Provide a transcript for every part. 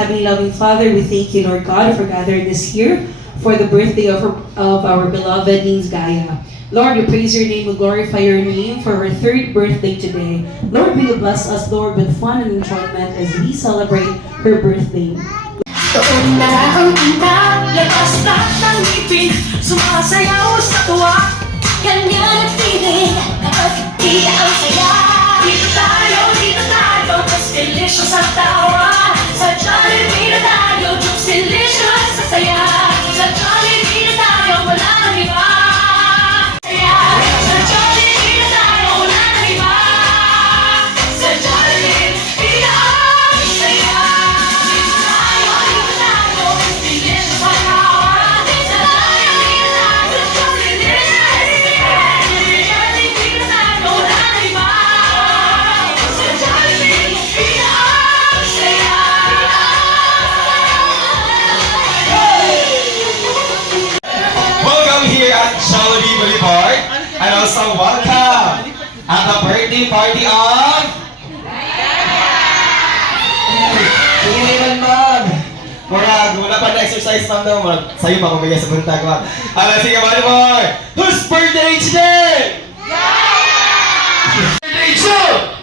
Heavenly loving Father, we thank you, Lord God, for gathering us here for the birthday of our beloved niece Gaia. Lord, we praise your name, we glorify your name for her third birthday today. Lord, will you bless us, Lord, with fun and enjoyment as we celebrate her birthday. Doon na ang ina, labas lahat ng ngipin, sumasayaw sa tuwa. Kanya nagpiling, kapag di ang saya. Dito tayo, mas delicious ang tawa. Sa Jollibee na tayo, jokes delicious sa saya. Sa Jollibee na tayo, wala nang iba. Sa Jollibee na tayo, wala nang iba. Sa Jollibee na ang saya. Dito tayo, mas delicious ang tawa. Sa Jollibee na tayo, jokes delicious sa saya. Sa Jollibee na tayo, wala nang iba. Sa Jollibee na ang saya. Welcome here at Jollibee Boulevard, and also welcome at the birthday party of sige naman, ma'am. Murag, wala pa na exercise, ma'am, daw. Sa'yo pa kumigay sa buntag, ma'am. Sige, Boulevard. Whose birthday today? Birthday Joe!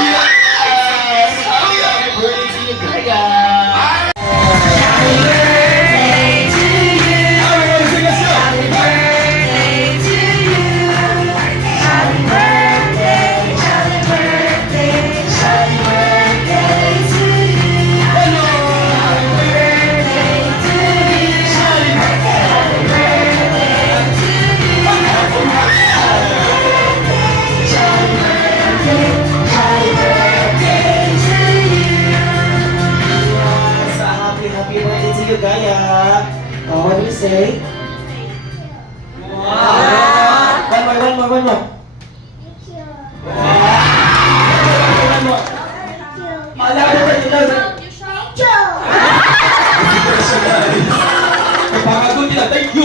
Yes! Happy birthday to you, Gaia! Gaia. What do you say? Wow. One more. Thank you. One more. Thank you.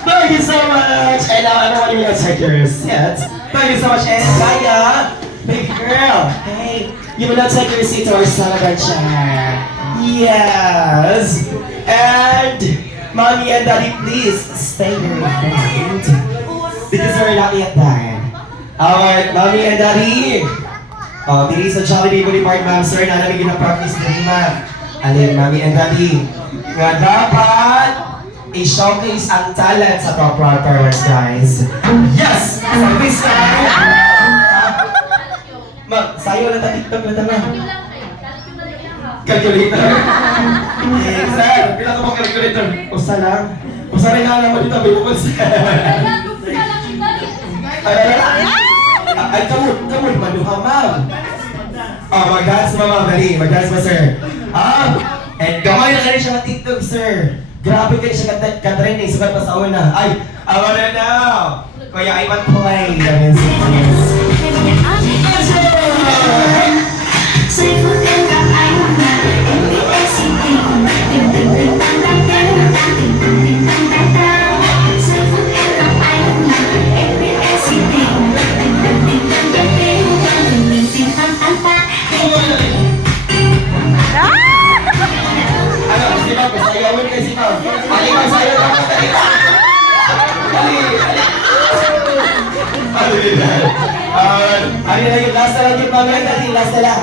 Thank you so much. And now I want you to check your seats. Thank you so much. And Gaia, baby girl, hey, you will not take your seat to our celebrant chair. Yes. And Mommy and Daddy, please stay very quiet. Because we're not yet done. Alright, Mommy and Daddy. Dili sa Jollibee Boulevard, ma'am, sir, na namin gina-practice din, ma'am. Alin, Mommy and Daddy. Nga dapat i-showcase ang talent sa top rappers, guys. Yes! So this time, ma'am, sayo lang ta TikTok na tama. Calculator. Eh, sir, bilang ko mo calculator. Usa lang. Usa rin nga naman dito, may bukod, sir. Ay, kamot, maluha, ma'am. Mag-dance ba, ma'am? Dali, mag-dance ba, sir? And gamay na kayo siya ng TikTok, sir. Grabe kayo siya ka-training, sukat pa sa una. Ay, awa na now. Kuya Ivan play the music, please. Let's go! Ano, si Ma'am, sayawin kayo si Ma'am. Ali, Ma'am, sayaw na ako tayo. Ali na yun, last na lang yun, Ma'am. Last na lang.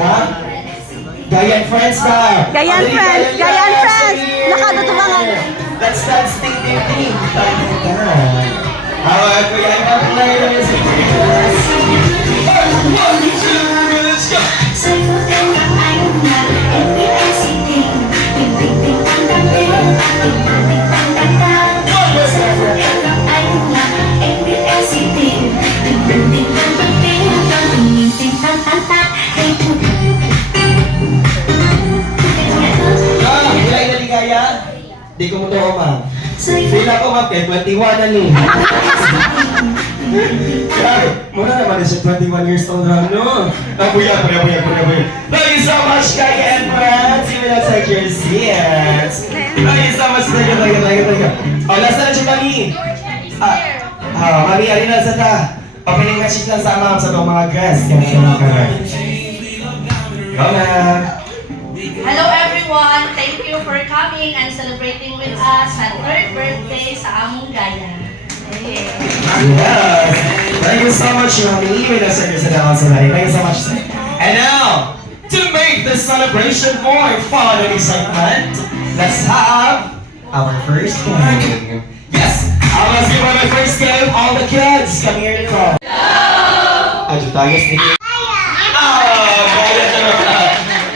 Ha? Gayan friends ka! Gayan friends! Gayan friends! Nakatutubangan! Let's dance, ting, ting, ting. Kuya, ibang play na yun si Chris. 1, 2, let's go! Ilay na ligaya? Di ko mo to, ma'am. Fila ko, ma'am, kaya 21 na ni. Grabe, muna naman siya 21 years old lang, no? Nabuya. Thank you so much, Kaya and friends. You will not take your seats. Thank you so much. Thank you. Last na siya, mami. Mami, alin na sa ta. Opening message lang sa ma'am sa mga guests. Go, ma'am. Hello everyone! Thank you for coming and celebrating with us sa third birthday sa among Gaya. Yes! Thank you so much, Mami. May nasa niyo sa dawan sa lahat. Thank you so much, sir. And now, to make this celebration more fun and excitement, let's have our first game. Yes! Let's give our first game. All the kids, come here in front. Hello! Ajutayos ni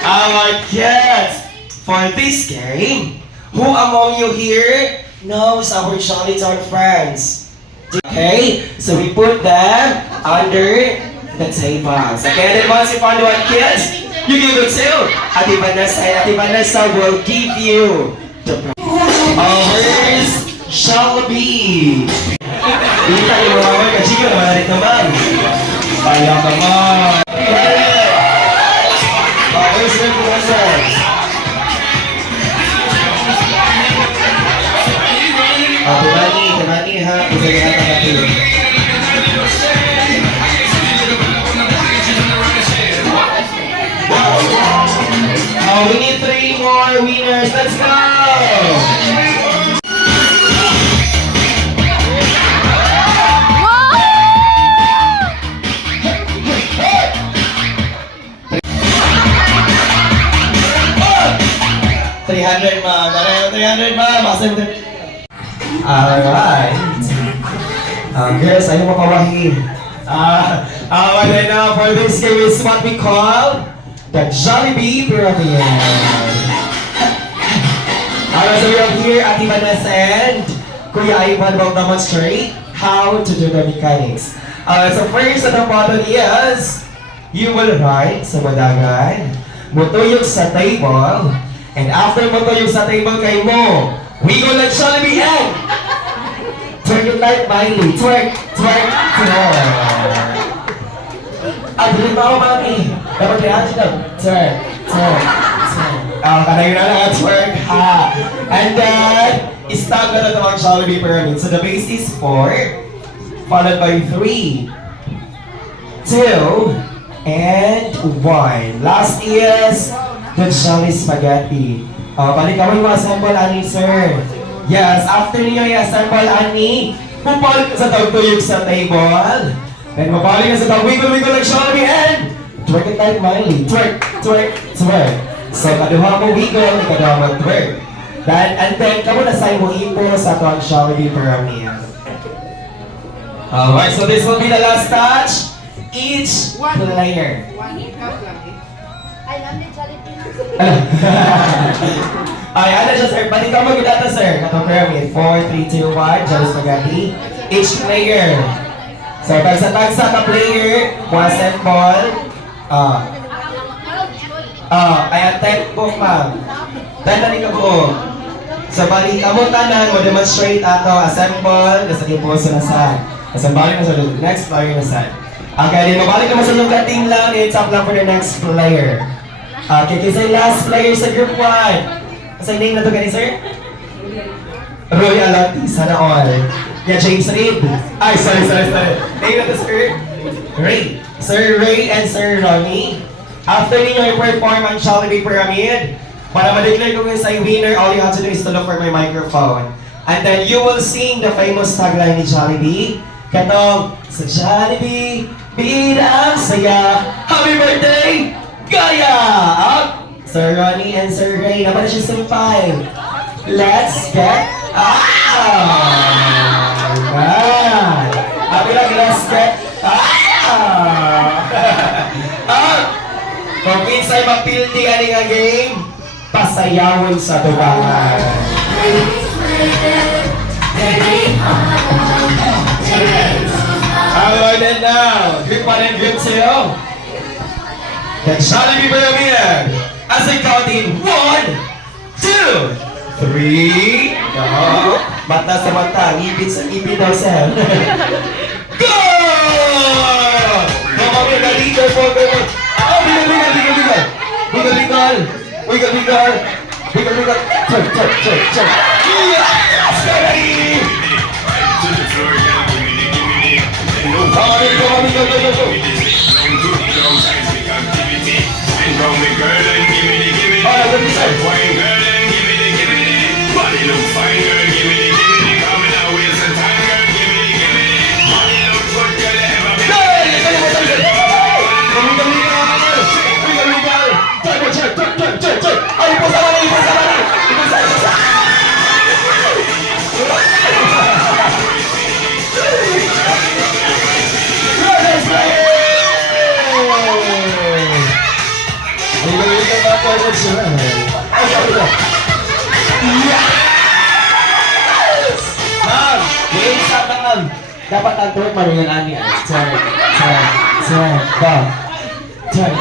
our kids, for this game, who among you here knows our Jolly Town friends? Okay, so we put them under the tables. Okay, and once you find one kids, you give it to Ate Vanessa, and Ate Vanessa will give you the ours shall be. Kita yung mga kachika naman rin naman. Kaya ka man. Where's the process? Tumani ha, pagkakita natin. We need 3 more winners. Let's go! Alright. Girls, ayaw mo kawahin. What I know for this game is what we call the Jollibee Pyramid. So we have here Ate Vanessa and Kuya Ivan will demonstrate how to do the mechanics. So first, the button is you will ride sa madagan, mutuyog sa table, and after mutuyog sa table kay mo, we go like Jollibee and twerk it like Miley. Twerk, twerk, twerk. Dili ba ako, mami? Dapat kaya siya. Twerk, twerk, twerk. Kanayon na lang, twerk, ha. And then, start na ito ang Jollibee Pyramid. So the base is 4, followed by 3, 2, and 1. Last is the Jolly Spaghetti. Balik kami mga assemble, ani, sir. Yes, after niyo i-assemble, ani, pupalik ka sa tagtuyog sa table. Then mabalik ka sa tag-wiggle-wiggle like Shopee and twerk it like Miley. Twerk, twerk, twerk. So, kaduha mo wiggle, kaduha mo twerk. And then, kamo na sa mo ipo sa ito ang Shopee pyramid. Alright, so this will be the last touch. Each player. Ay, ano siya, sir? Balik ka mag-data, sir. Katong pyramid. 4, 3, 2, 1. Jalo spaghetti. Each player. So, tagsa-tagsa ka player. Wasn't ball. Ayan, 10 book, ma'am. 10 na ka buo. So, balik ka mo tanan mo. Demonstrate ato. Assemble. Nasa kipuso na saan. Nasa balik na sa next player na saan. Okay, then mabalik naman sa lugating lang. It's up lang for the next player. Okay, kasi last player sa group 1. Sa name na to gani, sir? Roy Alati, sana all. Yeah, James Reid. Ay, sorry. Name na to, sir? Ray. Sir Ray and Sir Ronnie. After ninyo i-perform ang Jollibee Pyramid, para ma-declare ko kayo sa winner, all you have to do is to look for my microphone. And then you will sing the famous tagline ni Jollibee. Katong, sa Jollibee, bida ang saya. Happy birthday, Gaya! Up! Sir Ronnie and Sir Ray, naman na siya sa 5. Let's get out! Happy lang, let's get out! Kung kinsay mapildi ani nga game, pasayawon sa tubangan. Alright, and now, group 1 and group 2. The Jollibee Pyramid. As I count in 1, 2, 3, go! Mata sa mata, ngipin sa ngipin daw, sir. Go! Come on, the leader for the... Oh, wiggle. Check. Yes! Ready! Come on, go. Dapat ang twerk marungan ani. Twerk. Go. Twerk.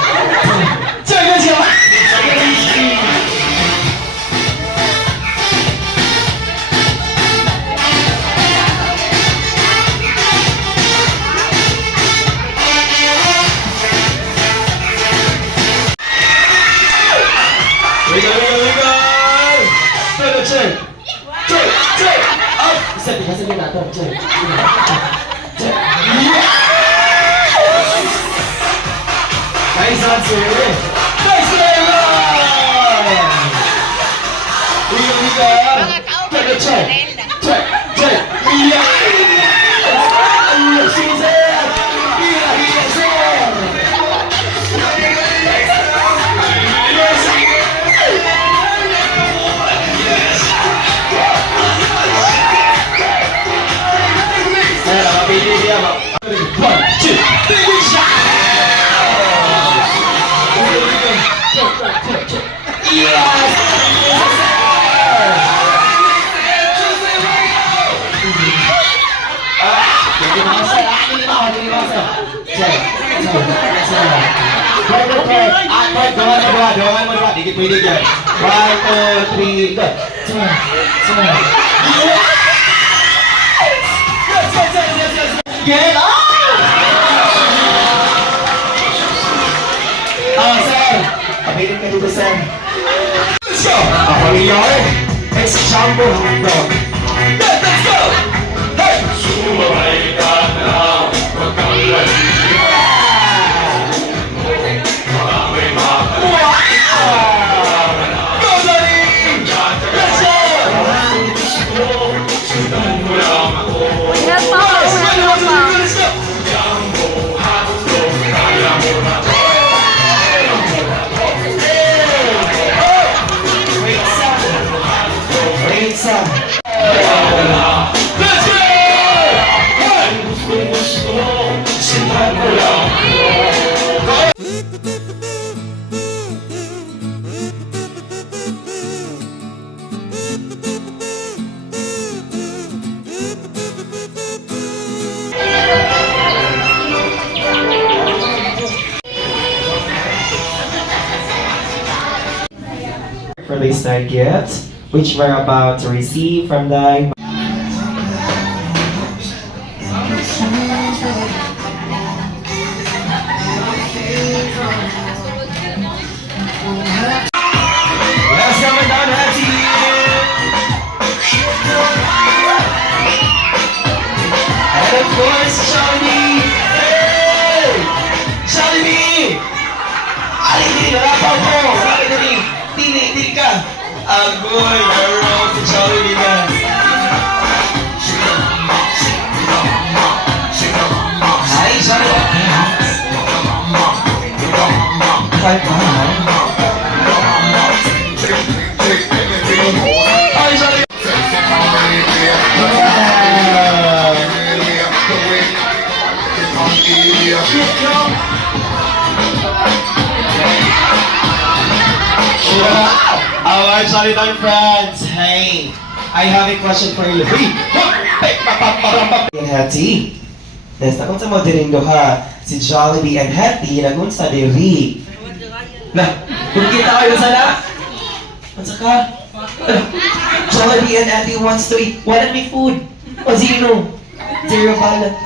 Nice answer. Nice check. Dikit pwede dyan. 1, 2, 3, go. Get up! Sir! Papilit ka dito, sir. Let's go! Ako niyo it's Jumbo Hotdog. Let's go! Hey! Sumabay ka na, wag kang Go, Johnny! Ingat pa, ingat pa. Let's go! Wait, son. Let's go! For this gift, which we're about to receive from the Let's go, Madam Hattie! And of course, Jollibee! Hey! Jollibee! Alin, nalapaw ko! Bakit dali? Dili ka! Agoy! Naroon si Jollibee na! Hi, Jollibee! Hi, Hi, Jollibee! Our Jollibee friends, hey, I have a question for you. Hattie, nesta kung sa mo diring duha, si Jollibee and Hattie nagunsa diri. Nah, kung kita kayo sana, unsa ka? Jollibee and Hattie wants to eat. Wala may food. O zero. Zero balance.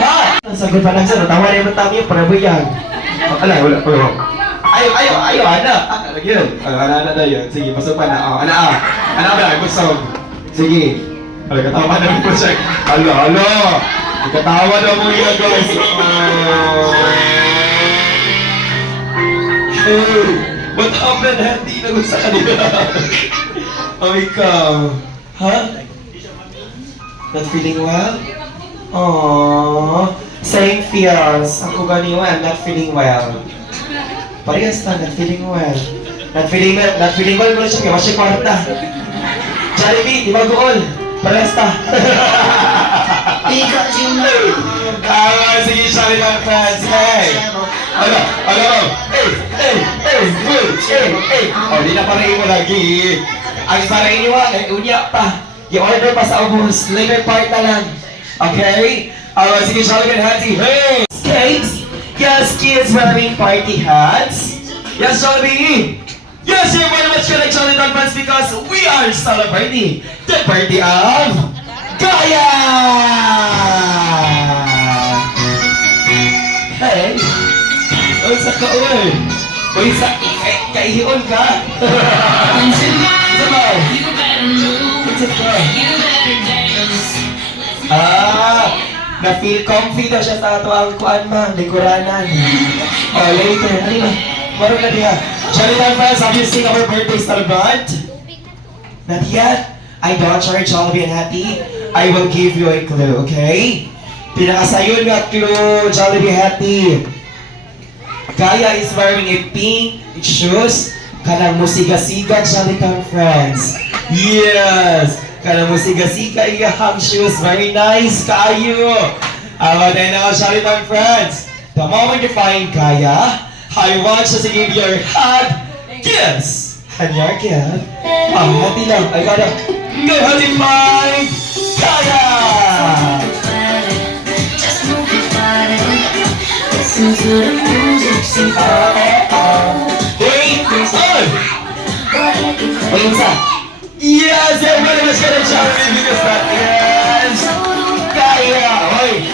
Ha? Ang sagot pa lang sa tawa na yung tabi yung parabayan. Ala, wala pa yun. Ayo, ana. Lagyan. Ana na yun. Sige, pasok pa na. Ana ba? Busog. Sige. Katawa na mo siya. Alo. Katawa na mo yun, guys. Hey, what happened, Hattie? Nagun sa kanila. Oh, ikaw. Ha? Not feeling well? Aww. Same fears. Ako ganiwa, I'm not feeling well. Parehas na, not feeling well. Not feeling well, mula siya, masya kwarta. Jollibee, di ba gool? Parehas na. Because you know. Sige, Jollibee friends, hey! Ano? Hey! O, di na parayin mo lagi. Ang parayin nyo, unya pa. I-order pa sa ubos, later part na lang. Okay? Sige, Jollibee and Hattie, hey! Cakes? Yes, kids wearing party hats. Yes, Jollibee! Yes, you're very much correct, Jollibee friends, because we are celebrating the birthday of Gaia! Hey! Sa ka, uy! Uy, kaihion ka! Sabaw! Na-feel comfy daw siya sa ato ang kuan ma, lingkuranan. Later, halina. Marunong na diya. Jollibee friends, have you seen our birthday celebrant? Not yet? I don't worry, Jollibee and Hattie. I will give you a clue, okay? Pinakasayon nga clue, Jollibee Hattie. Gaia is wearing a pink shoes. Kanang musiga-siga, Jollibee friends. Yes! Kanang musiga-siga, iyahang shoes. Very nice, kaayo. Then now, Jollibee friends. The moment you find Gaia, I want you to give your hug. Yes! And your gift. Hati lang. I gotta go hati find Gaia! Just move your body. Listen to the music, sing Wait! Wait, isa. Yes! You're very much gonna Jollibee because that yes! Gaia! Hoy!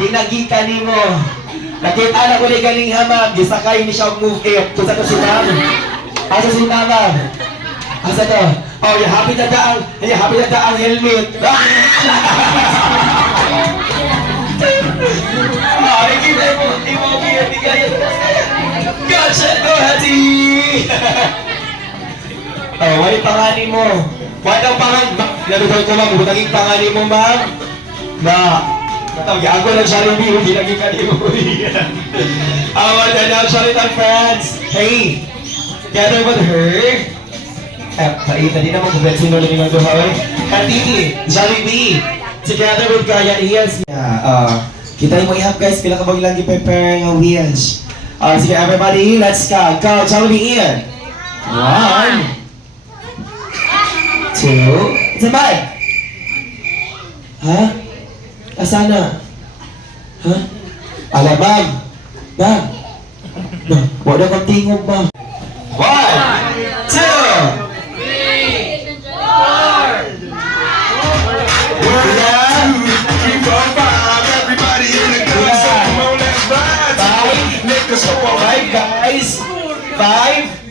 Tinagita ni mo. Nakita na ko ni galing hamag. Gisakay ni siya move it. Kusa ko si Ma'am. Asa si Mama? Asa to? Oh, you happy na daang helmet. Nakikita mo, i-movie ni Gaia. Gotcha! Go, Hattie! Oh, wali panganin mo. Wadang pangan, nalutoy ko ma'am, butanging panganin mo ma'am. Na, natawag ako ng Jollibee, hindi lagi ka ni mo. Our Charlatan friends, hey, together with her, paita din naman kung sino lang yung duhaw. Katiki, Jollibee, together with Gaya Ias. Kita mo ihap guys, pila ka bang lang i-prepare ng wheels. Sige everybody, let's go. Go, Jollibee in. 1, 2, sabay! Ha? Asana? Ha? Ala, bag! Bag! Wala kang tingog, bag! 1, 2, 3, 4! Everybody in the club, so come on, let's ride. 5, Niggas, come on, right? guys! 5!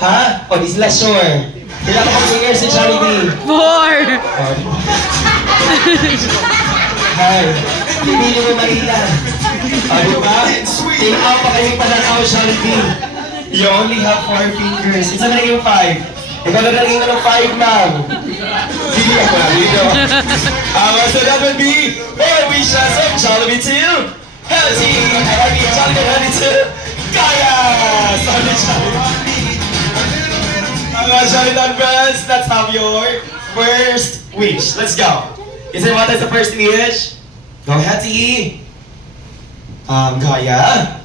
Ha? O, di sila sure. Sila ka pag-singer si Jollibee. 4. Hi. Pipili mo Manila. Di ba? Take out pa kayong pananaw, Jollibee. You only have 4 fingers. Isa na naging 5. Ikaw na naging ng 5 lang. Hindi ako na dito. So that would be 4 wishes of Jollibee to Hattie. Jollibee Hattie to Kaya. Sorry, Jollibee. Charlatan friends, let's have your first wish. Let's go. Is it what is the first wish? Go ahead, T. Gaia.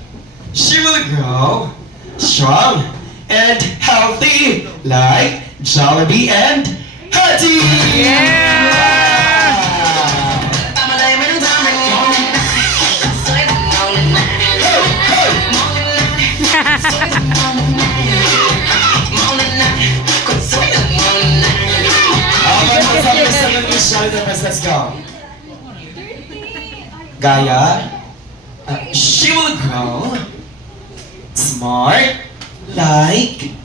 She will grow strong and healthy like Jollibee and Hattie. Let's go. Gaia, she will grow smart like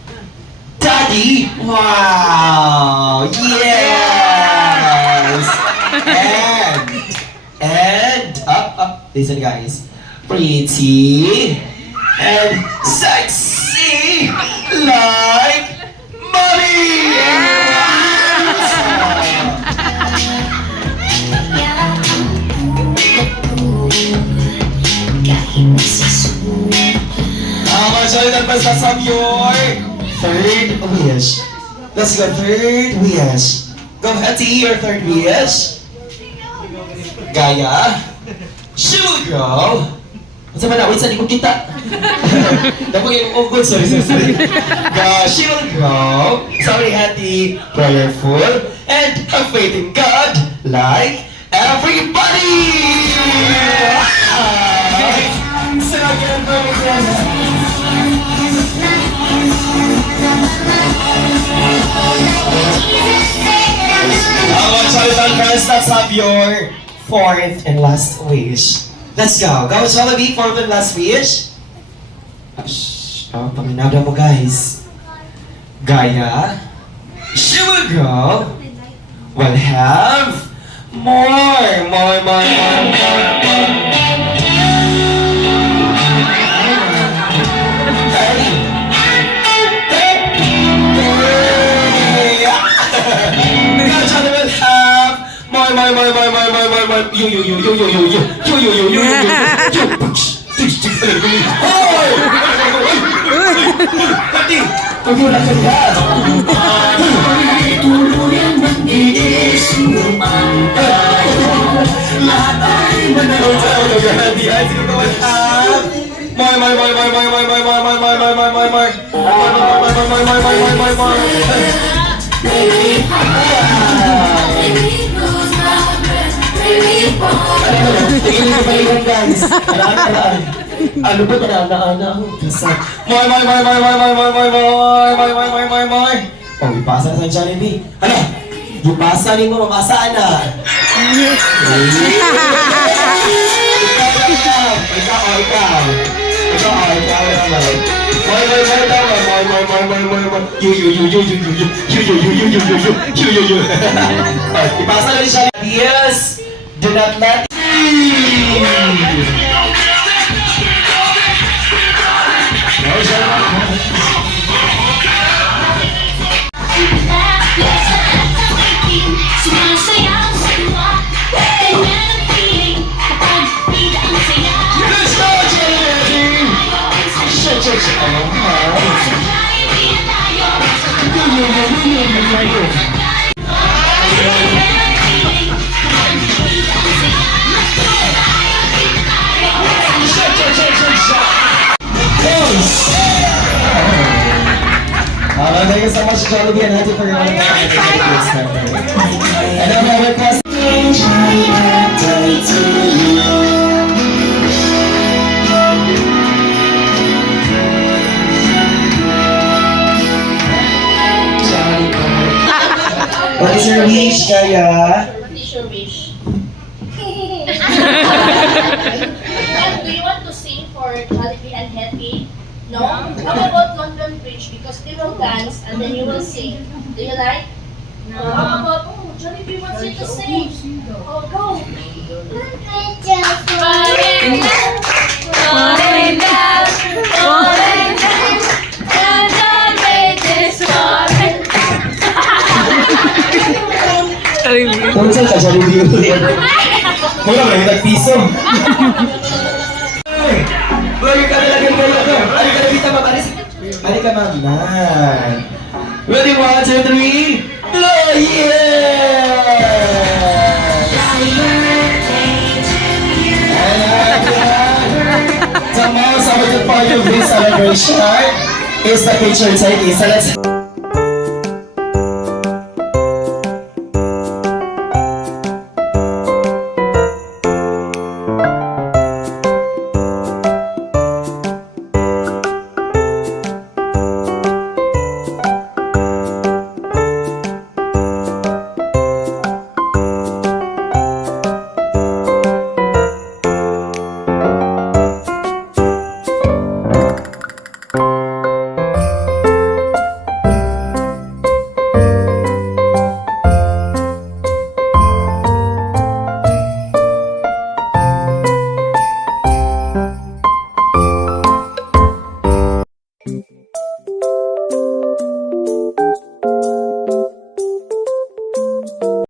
Daddy. Wow! Yes! And up. Listen, guys. Pretty and sexy like Mommy. Charlatan friends, let's have your third wish. Let's go, third wish. Go ahead to your third wish. Gaia, she will grow. What's up na? Wait, saan ko kita? Dapat yung good, sorry. She will grow. Sorry, happy, prayerful, and have faith in God like everybody. So again, Charlatan friends, let's have your fourth and last wish. Let's go. Go, Jollibee, fourth and last wish. Paminada mo, guys. Gaia, she will grow, will have more. Ano ba ana? Kasal. Moy. Oh, ipasa sa Jollibee. Ano? Ipasa ni mo mamasaan na. Ikaw. Ipasa na ni Jollibee. Yes. Do not let Hey! Thank you so much, Jollibee, and happy for your And now we have a request. What is your wish, Kaya? What is your wish? Do you want to sing for Jollibee and Happy? No? How about London Bridge? Because they will dance and then you will sing. Do you like? No. How about, oh, Jollibee wants you to sing. Oh, go. Kung saan ka, Jollibee? Mura ba yung nagpiso? Lagi ka talagang gano'n. Ano ka nabita mag-alis? Ano ka mag-nan? Ready, 1, 2, 3. Oh, yes! The most important part of this celebration is the picture taking. So let's